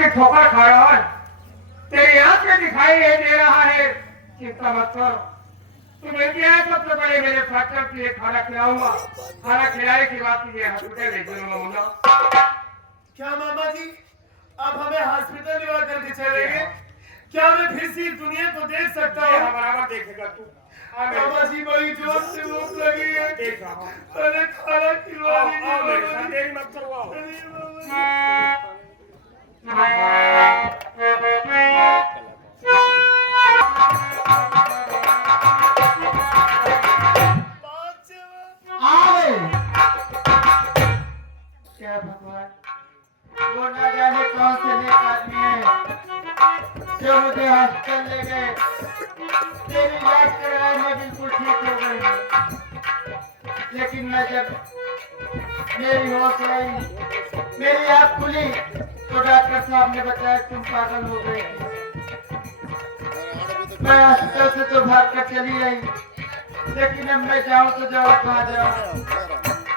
की ठोकर खा रहा है, तेरी आंख में दिखाई नहीं दे रहा है। चिंता मत कर, तू मिलती है सबसे पहले मेरे फैक्टर के लिए खाना खिलाऊंगा। खाना खिलाने के बाद तुझे हॉस्पिटल ले जाऊंगा मुन्ना। क्या मामा जी, आप हमें हॉस्पिटल लेवा करके चलेंगे? क्या मैं फिर से दुनिया को देख सकता हूँ? बराबर देखेगा तू। मामा जी, बड़ी जोर से भूख लगी है। देख रहा हूँ। पहले खाना खिला दीजिए मामा जी। देरी मत करो। अरे मामा आए क्या भगवान, वो ना जाने कौन से नेक आदमी है जो मुझे हॉस्पिटल ले गए। मेरी इलाज करवाए मैं बिल्कुल ठीक हो गई, लेकिन मैं जब मेरी होश आई, मेरी आँख खुली तो डॉक्टर साहब ने बताया तुम पागल हो गए। मैं हॉस्पिटल से तो भाग कर चली आई, लेकिन अब मैं जाऊं तो जाऊं कहाँ जाऊं,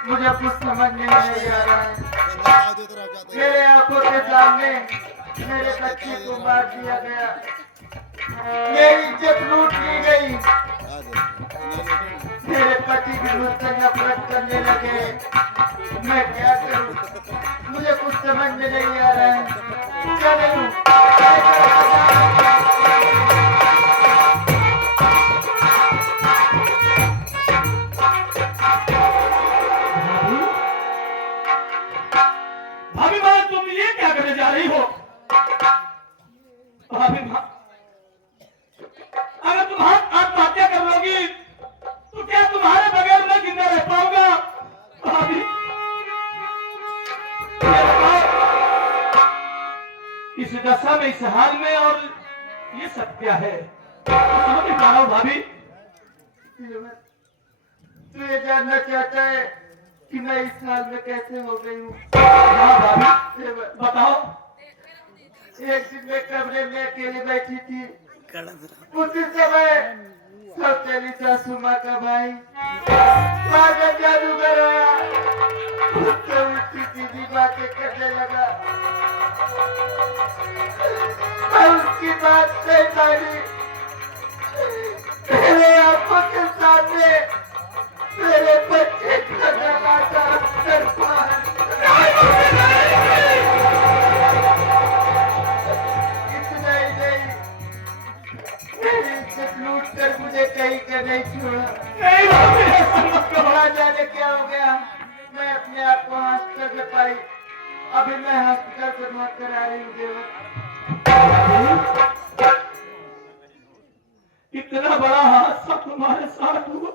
मुझे कुछ समझ में नहीं आ रहा है। मेरे आंखों के सामने मेरे बच्चे को मार दिया गया, मेरी इज्जत लूट ली गई, मेरे पति भी मुझसे नफरत करने लगे। मैं क्या करूं, मुझे कुछ समझ में नहीं आ रहा है। क्या करूं? भाभी माँ, तुम ये क्या करने जा रही हो? भाभी माँ, अगर तुम आत्महत्या कर लोगी तो क्या तुम्हारे बगैर मैं जिंदा रह पाऊंगा? भाभी, ये बताओ, इस दशा में, इस हाल में, और ये सब क्या है? समझ नहीं पा रहा हूँ भाभी। तू ये जानना चाहता है कि मैं इस हाल में कैसे हो गई हूँ? हाँ भाभी, बताओ। एक दिन मैं कमरे में अकेले बैठी थी, उसी समय सौतेली सासू माँ का भाई पागल जादूगर आया, उससे उल्टी सीधी बातें करने लगा। मैं उसकी बात नहीं मानी, मेरे आंखों के सामने मेरे बच्चे का दरवाजा अंदर पार। इतना ही नहीं, मेरी इज्जत लूट कर मुझे कहीं का नहीं छोड़ा। नहीं भाभी, ऐसा मत करो। कहाँ जाने क्या हो गया, मैं अपने आप को हॉस्पिटल में पाई। अभी मैं हॉस्पिटल से भाग कर आ रही हूँ देवर। इतना बड़ा हादसा तुम्हारे साथ हुआ।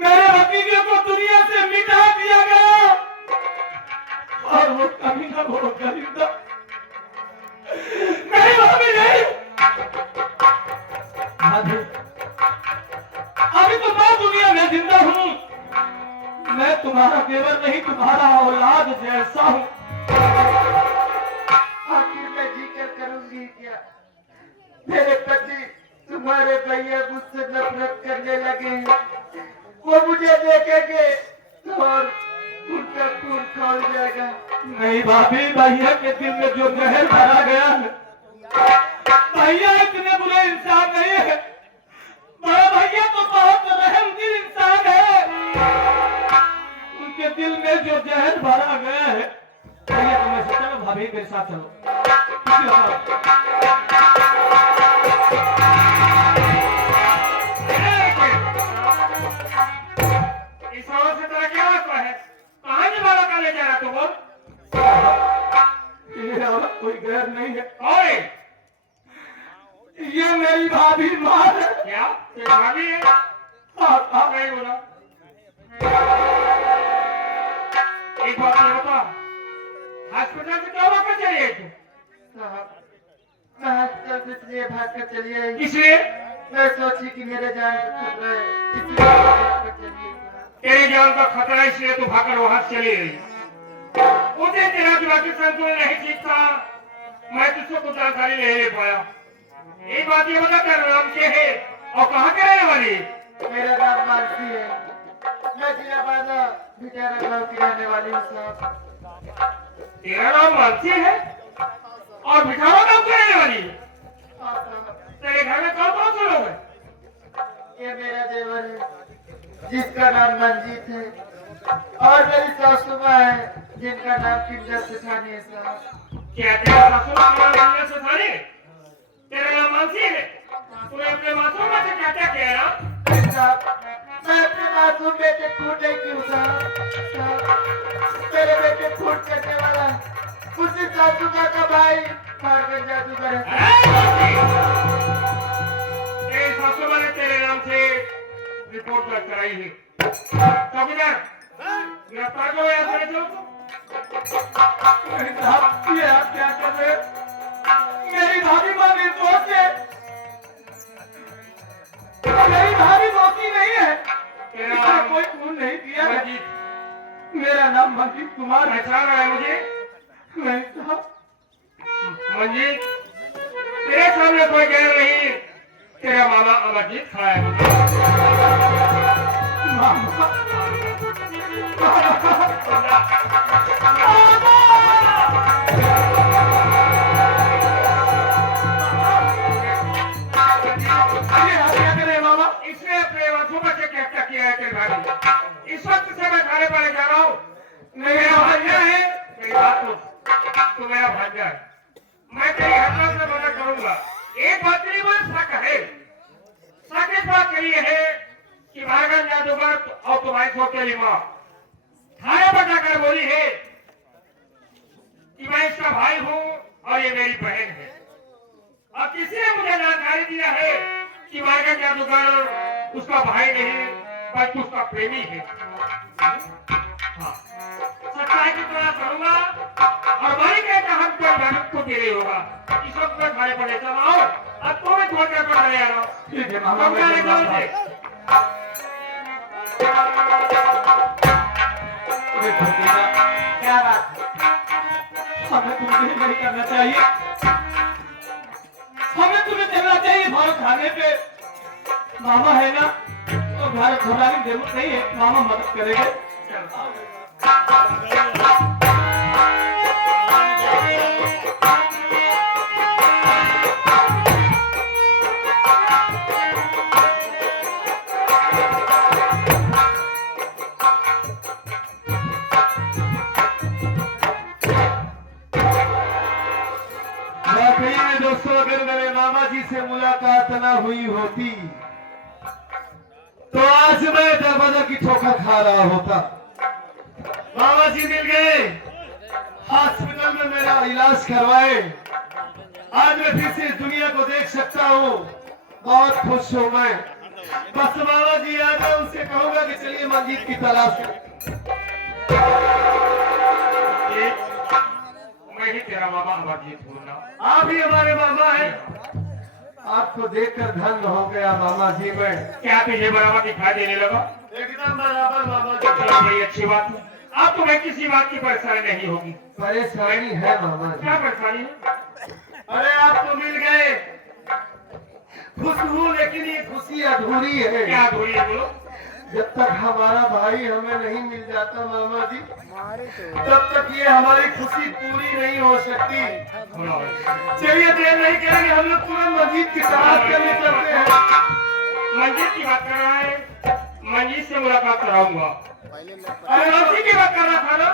मेरे भतीजे को दुनिया से मिटा दिया गया, और वो कभी ना वो गरीब था। नहीं भाभी, नहीं। भाभी, अभी तो मैं दुनिया में जिंदा हूँ। मैं तुम्हारा देवर नहीं, तुम्हारा औलाद जैसा हूँ। आखिर मैं जी कर करूंगी क्या? मेरे पति तुम्हारे भैया मुझसे नफरत करने लगे हैं। वो मुझे देखेंगे और उनका खून खौल जाएगा। नहीं भाभी, भैया के दिल में जो जहर भरा गया है, भैया इतने बुरे इंसान नहीं है। बड़ा भैया तो बहुत रहमदिल इंसान है। उनके दिल में जो जहर भरा गया है, भैया तुम ऐसे चलो, भाभी मेरे साथ चलो। किसी के साथ। इस औरत से तेरा क्या मतलब है? कहाँ से बालक का ले जा रहा तू? बोल। ये औरत कोई गैर नहीं है, कौन है? ये मेरी भाभी माँ है। क्या तेरी भाभी है? आप नहीं बोला। एक बात ये बता, हॉस्पिटल से क्या भाग कर चली आई तू? साहब, मैं हॉस्पिटल से इसलिए भाग कर चली आई, इसलिए मैं सोची कि मेरे जान का खतरा है, इसलिए भाग कर चली आई साहब। तेरे जान का खतरा है, इसलिए तू भागकर वहां से चली गई। मुझे तेरा दिमागी संतुलन नहीं ठीक था, मैं तुझसे कुछ जानकारी नहीं ले पाया। एक बात ये बता, तेरा नाम क्या है और कहाँ के रहने वाली? मेरा नाम मानसी है, मैं जिला बाजा बिचारा गाँव की रहने वाली हूँ साहब। तेरा नाम मानसी है और भिखारों का रहने वाली है। हाँ साहब, तेरे घर में कौन कौन से लोग हैं? ये मेरा देवर है जिसका नाम मंजीत है और मेरी सासू माँ है जिनका नाम किंजल सुखानी है साहब। क्या तेरा ससुर तेरा नाम से थाने? तेरा नाम मानसी है? तूने अपने मासूम से क्या क्या किया ना? साहब, मैं अपने मासूम बेटे खून नहीं क्यों साहब, मेरे बेटे खून करने वाला उसी सासू माँ का भाई मारकर जादूगर है। तेरे ससुर ने तेरे नाम से रिपोर्ट दर्ज कराई है। चौकीदार गिरफ्तार करो या फिर जो साहब ये आप क्या कर रहे हैं? मेरी भाभी माँ निर्दोष है, मेरी भाभी मौकी नहीं है, तेरा इसने नाम कोई खून नहीं किया है। मंजीत मेरा नाम मंजीत कुमार है। पहचान रहा है मुझे? नहीं साहब, मंजीत तेरे सामने कोई गैर नहीं, तेरा मामा अमरजीत खड़ा है मुझे। मामा ये आप क्या कर रहे हैं मामा? इसने अपने वंशों पर से क्या क्या किया है तेरे भाई? इस वक्त से मैं खाने पाने जा रहा हूँ। मेरा भांजा है, मेरी बात सुन, तू मेरा भांजा है, मैं तेरी हरकत से मना करूंगा। एक बात तेरी बात शक है, शक इस बात के लिए है कि भागन जादूगर और तुम्हारी छोटी माँ थाने पर जाकर बोली है कि मैं इसका भाई हूँ और ये मेरी बहन है, और किसी ने मुझे जानकारी दिया है कि भागन जादूगर उसका भाई नहीं बल्कि उसका प्रेमी है। हाँ, सच्चाई की तरह करूंगा और वही कहता हम कोई भगत को दे होगा। इस वक्त मैं खाने पर ले चला आओ, अब तुम्हें छोड़ कर चले आ रहा हूँ। ठीक है मामा, मैं निकल चलता से। हूँ। अरे भतीजा, क्या बात है? हमें तुम्हें नहीं करना चाहिए, हमें तुम्हें चलना चाहिए भारत खाने पे। मामा है ना, तो भारत घबराने की जरूरत नहीं है, मामा मदद करेंगे। वाकई में दोस्तों, अगर मेरे मामा जी से मुलाकात न हुई होती तो आज मैं दरवाजा की ठोकर खा रहा होता। मामा जी मिल गए, हॉस्पिटल में मेरा इलाज करवाए, आज मैं फिर से इस दुनिया को देख सकता हूँ, बहुत खुश हूँ मैं। बस मामा जी आ गए, उनसे कहूंगा कि चलिए मंजीत की तलाश करें। मैं ही तेरा मामा अमरजीत हूँ ना। आप ही हमारे मामा हैं। आपको देखकर धन्य हो गया मामा जी मैं। क्या तुझे बराबर दिखाई देने लगा? एकदम बराबर मामा जी। चलो बड़ी अच्छी बात है, अब तुम्हें किसी बात की परेशानी नहीं होगी। परेशानी है मामा जी। क्या परेशानी है? अरे आप तो मिल गए, खुश हूँ, लेकिन ये खुशी अधूरी है। क्या अधूरी है बोलो? जब तक हमारा भाई हमें नहीं मिल जाता मामा जी, तब तक ये हमारी खुशी पूरी नहीं हो सकती। बोलो। चलिए देर नहीं करेंगे, हम लोग तुरंत मस्जिद की तलाश करने चलते हैं। मंजीत की बात कर रहा है, मंजीत से मुलाकात कराऊंगा। अरे मानसी की बात कर रहा था ना?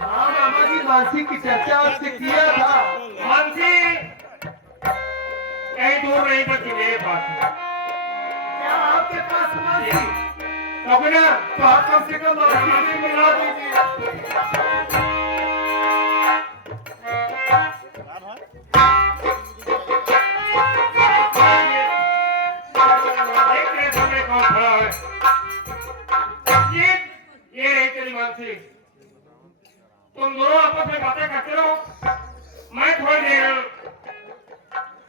हाँ मामा जी, मानसी की चर्चा आपसे किया था। मानसी कहीं दूर नहीं बल्कि मेरे पास है। क्या आपके पास मानसी? चौकीदार तो आप कम से कम मानसी से मिला दीजिए। देख रहे सामने कौन खड़ा है? ये रही तेरी मानसी। तुम दोनों आपस में बातें करते रहो, मैं थोड़ी देर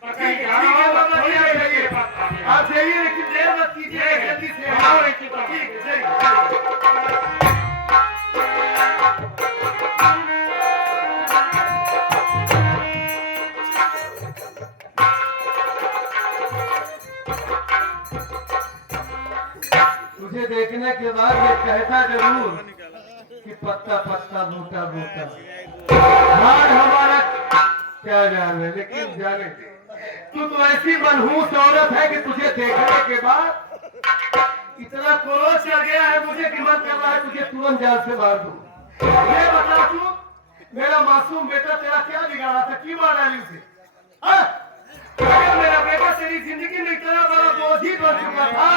तक कहीं जा रहा हूँ, थोड़ी देर में मेरे पास आ जाइए। आप जाइए, लेकिन देर मत कीजिए, जल्दी से आओ एक चिंता। ठीक है, जाइए। तुझे देखने के बाद ये कहता जरूर कि पत्ता पत्ता बूटा बूटा हार हमारा क्या जाने, लेकिन जाने दे। तू तो ऐसी मनहूस औरत है कि तुझे देखने के बाद इतना क्रोध चढ़ गया है मुझे कि मन कर रहा है तुझे तुरंत जान से मार दूं। ये बता तू, मेरा मासूम बेटा तेरा क्या बिगाड़ा था, क्यों मार डाली उसे? हाँ? अगर मेरा बेटा तेरी जिंदगी में इतना बड़ा बोझ ही बन चुका था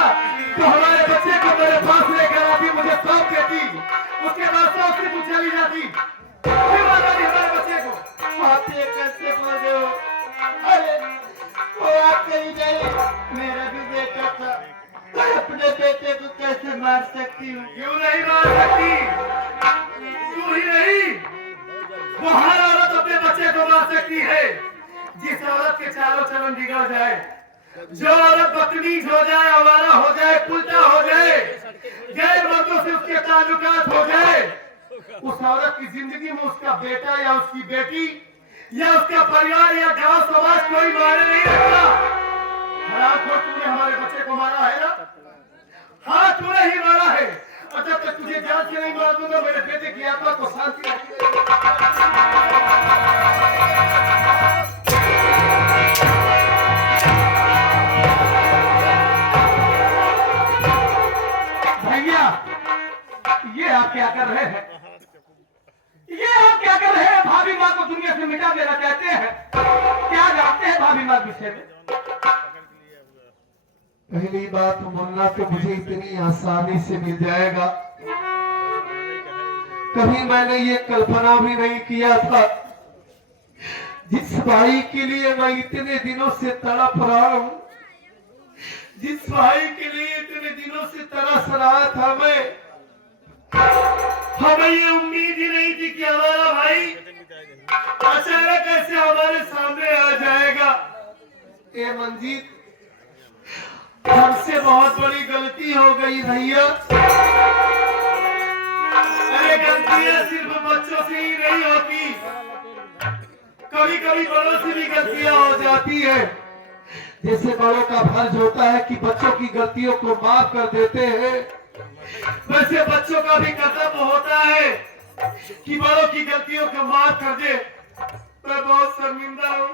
तो हमारे बच्चे को मेरे पास लेकर आती, मुझे सौंप देती, उसके बाद से उससे तू चली जाती। क्यों मार डाली हमारे बच्चे को? आप ये कैसे बोल रहे हो? अरे वो आपका ही नहीं, मेरा भी बेटा था। मैं अपने बेटे को कैसे मार सकती हूँ? क्यों नहीं मार सकती? तू ही नहीं, वो हर औरत अपने बच्चे को मार सकती है जिस औरत के चारों चरण बिगड़ जाए, जो औरत बदतमीज हो जाए, आवारा हो जाए, उल्टा हो जाए, गैर मर्दों से उसके ताल्लुकात हो जाए, उस औरत की जिंदगी में उसका बेटा या उसकी बेटी या उसका परिवार या गांव समाज कोई माने नहीं रखता। हराम खोर, तूने हमारे बच्चे को मारा है ना? हाँ, तूने ही मारा है, और जब तक तुझे जान से नहीं मार दूंगा मेरे बेटे की आत्मा को शांति भैया, ये आप क्या कर रहे हैं? ये आप क्या कर रहे हैं? भाभी माँ को दुनिया से मिटा देना चाहते हैं? क्या जानते हैं भाभी माँ विषय में? पहली बात बोलना तो मुझे इतनी आसानी से मिल जाएगा, कभी मैंने ये कल्पना भी नहीं किया था। जिस भाई के लिए मैं इतने दिनों से तड़प रहा हूं, जिस भाई के लिए इतने दिनों से तरस रहा था मैं, हमें ये उम्मीद ही नहीं थी कि हमारा भाई अचानक ऐसे हमारे सामने आ जाएगा। ए मंजीत, हमसे बहुत बड़ी गलती हो गई भैया। अरे गलतियां सिर्फ बच्चों से ही नहीं होती, कभी कभी बड़ों से भी गलतियां हो जाती है। जैसे बड़ों का फर्ज होता है कि बच्चों की गलतियों को माफ कर देते हैं, वैसे बच्चों का भी कर्तव्य होता है कि बड़ों की गलतियों को माफ कर दे। मैं बहुत शर्मिंदा हूँ,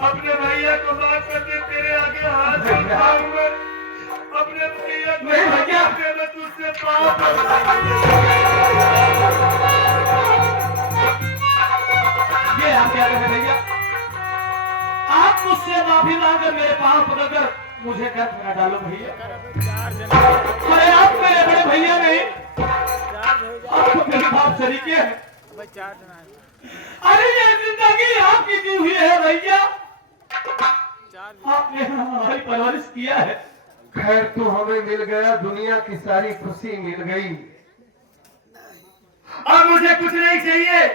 अपने भैया को माफ कर दे, तेरे आगे हाथ जोड़ता हूं मैं। अपने भैया को माफ कर दे, मैं तुझसे पाप ये आप क्या करें भैया? आप मुझसे माफी मांगकर मेरे पांव पकड़कर मुझे गर्भ में डालो भैया। अरे आप मेरे बड़े भैया नहीं, आप तो मेरे बाप शरीके हैं। अरे ये जिंदगी आपकी दी हुई है भैया, आपने हमारी परवरिश किया है। खैर तो हमें मिल गया, दुनिया की सारी खुशी मिल गई, अब मुझे कुछ नहीं चाहिए।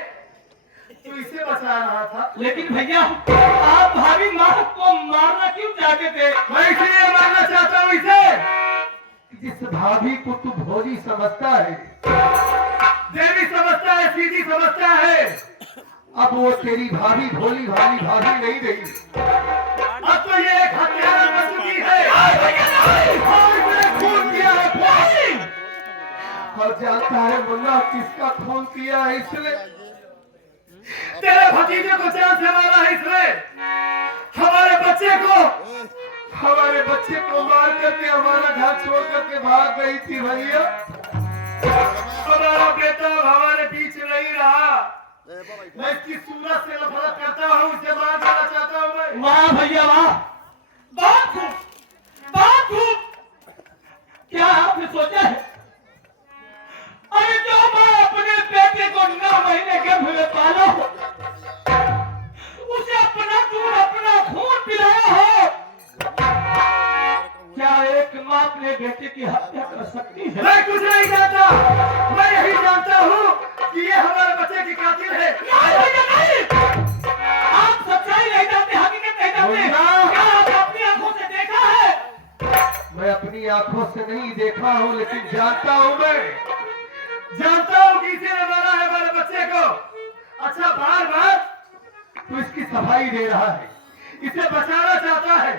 तू इसे बचा रहा था, लेकिन भैया आप भाभी माँ को मारना क्यों चाहते थे? मैं इसलिए मारना चाहता हूँ इसे, जिस भाभी को तू भोली समझता है, देवी समझता है, सीधी समझता है, अब वो तेरी भाभी भोली भाली भाभी नहीं रही, अब तो ये एक हत्यारा बन चुकी है और इसने खून किया है। और जानता है मुन्ना किसका खून किया है इसने? तेरे भतीजे को जान से मारा है इसने, हमारे बच्चे को मार करके हमारा घर छोड़ करके भाग गई थी भैया। हमारा बेटा हमारे बीच नहीं रहा, मैं इसकी सूरत से नफरत करता हूँ, इसे मार देना चाहता हूँ मैं। वाह भैया वाह, बहुत खूब, बहुत खूब। क्या आपने सोचा है? अरे जो माँ अपने बेटे को 9 महीने गर्भ में पाला हो, उसे अपना दूध अपना खून पिलाया हो, क्या एक माँ अपने बेटे की हत्या कर सकती है? मैं कुछ नहीं जानता, मैं यही जानता हूँ कि ये हमारे बच्चे की कातिल है। नहीं भैया नहीं, आप सच्चाई नहीं जानते, हकीकत नहीं जानते। क्या आप अपनी आंखों से देखा है? मैं अपनी आंखों से नहीं देखा हूँ, लेकिन जानता हूँ, मैं जानता हूँ कि इसी ने मारा है हमारे बच्चे को। अच्छा, बार बार तो इसकी सफाई दे रहा है, इसे बचाना चाहता है।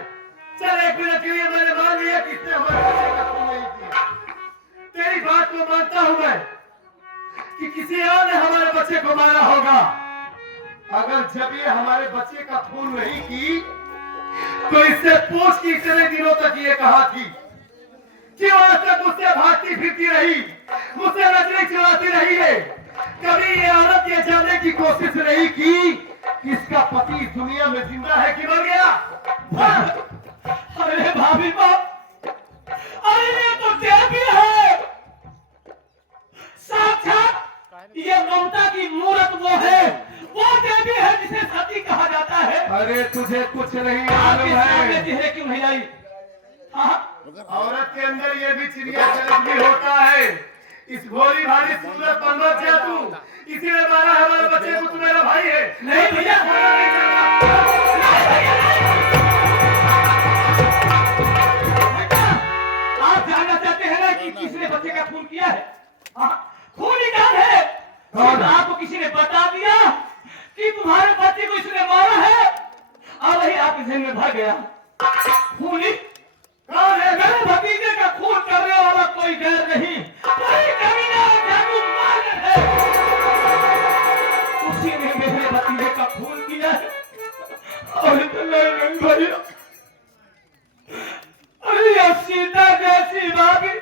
चल, एक मिनट के लिए मैंने मान लिया कि इसने हमारे बच्चे का खून नहीं किया, तेरी बात को मानता हूँ मैं, कि किसी और ने हमारे बच्चे को मारा होगा। अगर जब ये हमारे बच्चे का खून नहीं की तो इससे पूछ कि इतने दिनों तक ये कहा थी, क्यों आज तक मुझसे भागती फिरती रही, मुझसे नजरें चुराती रही है। कभी ये औरत ये जानने की कोशिश नहीं की कि इसका पति इस दुनिया में जिंदा है कि मर गया। अरे भाभी बाप, अरे ये तो देवी है, साक्षात ये ममता की मूर्त वो है, वो देवी है जिसे सती कहा जाता है। अरे तुझे कुछ नहीं आपके मालूम सामने है, चेहरे क्यों नहीं आई? हाँ? औरत के अंदर ये भी चिड़िया चरित भी होता है। इस भोली भाली सुंदर पर मत जा तू, इसीलिए मारा हमारे बच्चे को, तू मेरा भाई है। नहीं भैया, आप जानना चाहते हैं ना कि किसने बच्चे का खून किया है? हाँ? खून ही कौन है? कौन? आपको किसी ने बता दिया कि तुम्हारे बच्चे को इसने मारा है और वही आपके जहन में भर गया। खूनी कौन है? मेरे भतीजे का खून करने वाला कोई गैर नहीं, कोई कमीना जादू मार है। उसी ने मेरे भतीजे का खून किया है। और नहीं भैया, अरे ये सीता जैसी भाभी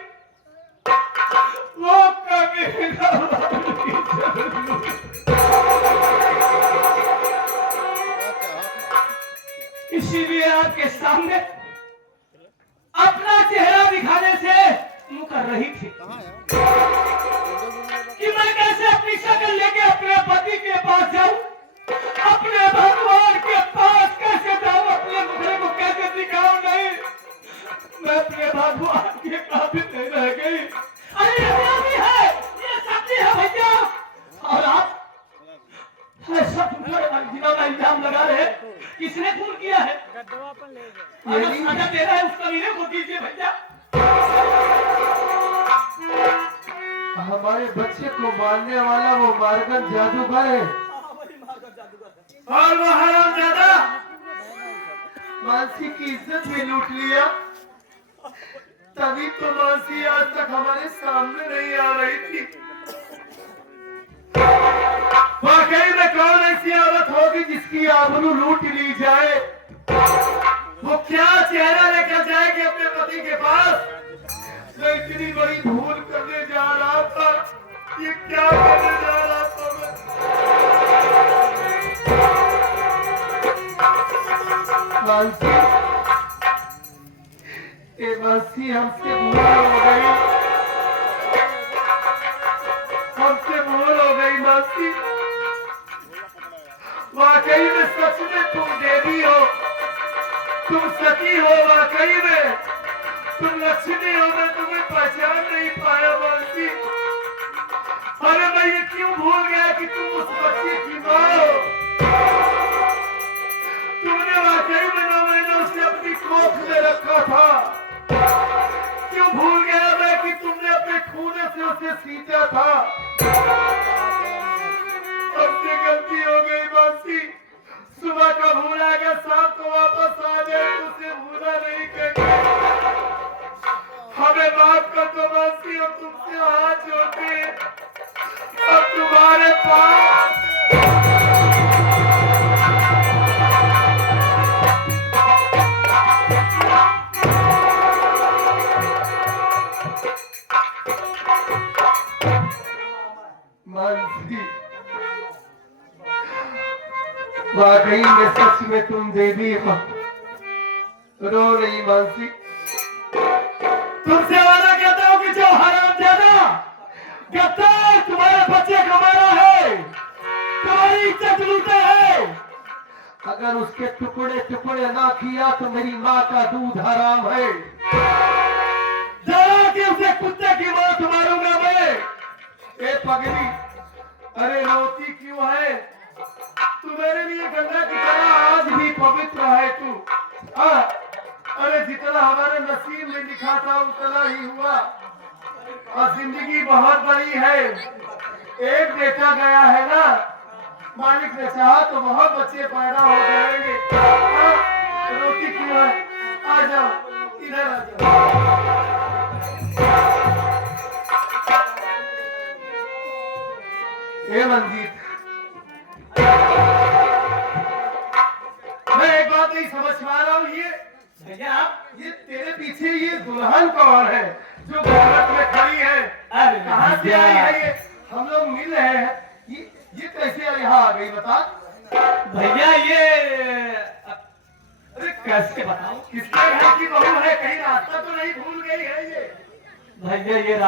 वो कमीना इसीलिए आपके सामने अपना चेहरा दिखाने से मुकर रही थी कि मैं कैसे अपनी शक्ल लेके अपने पति के पास जाऊं, अपने भगवान के पास कैसे जाऊं, अपने मुखड़े को कैसे दिखाऊं। नहीं, मैं अपने भगवान के काबिल नहीं रह गई। अरे ये देवी है, ये शक्ति है भैया, और आप ऐसा जिन्होंने का इल्जाम लगा रहे, किसने खून किया है? अगर सजा दे रहा है उस कमीने को दीजिए भैया। हमारे बच्चे को मारने वाला वो मारगन जादूगर है, और वो हरामजादा मानसी की इज्जत भी लूट लिया। तभी तो मानसी आज तक हमारे सामने नहीं आ रही थी। वाकई में कौन ऐसी औरत होगी जिसकी आबरू लूट ली जाए? वो क्या चेहरा लेकर जाएगी अपने पति के पास? मैं इतनी बड़ी भूल करने जा रहा था, ये क्या करने जा रहा था मैं? मानसी, ये मानसी हमसे भूल हो गई, हमसे भूल हो गई मानसी। वाकई में सच में तुम देवी हो, तुम सती हो, वाकई में तुम लक्ष्मी हो। मैं तुम्हें पहचान नहीं पाया मानसी। अरे मैं ये क्यों भूल गया कि तुम उस बच्चे की माँ हो। तुमने वाकई में 9 महीने उसे अपनी कोख में रखा था। क्यों भूल गया मैं कि तुमने अपने खून से उसे सींचा था। हमसे गलती हो गई मानसी। सुबह का भूला गया, शाम को वापस आ जाए, उसे भूला नहीं करके हमें माफ कर दो मानसी। हम तुमसे हाथ जोड़ते हैं, अब तुम्हारे पास मानसी। वाकई में सच में तुम देवी हो। रो नहीं मानसी। तुमसे वादा कहता हूँ कि जो हरामजादा गद्दार तुम्हारे बच्चे को मारा है, तुम्हारी इज्जत लूटा है, अगर उसके टुकड़े टुकड़े ना किया तो मेरी माँ का दूध हराम है। जरा कि उसे कुत्ते की मौत मारूंगा मैं। ए पगली, अरे रोती क्यों है? तू मेरे लिए गंगा की तरह आज भी पवित्र है तू। अरे जितना हमारे नसीब में लिखा था उतना ही हुआ। और जिंदगी बहुत बड़ी है, एक बेटा गया है ना, मालिक ने चाहा तो बहुत बच्चे पैदा हो जाएंगे। रोटी क्यों है? आ जाओ, इधर आ जाओ। ए मंजीत, मैं एक बात नहीं समझ पा रहा हूँ, भैया ये तेरे पीछे ये दुल्हन कौन है जो घूंघट में खड़ी है? अरे कहाँ से आई है ये? हम लोग मिल रहे हैं, ये कैसे यहाँ आ गई बता? भैया ये अरे कैसे बताऊं? किसके घर की बहू है? कहीं रास्ता तो नहीं भूल गई है ये? भैया ये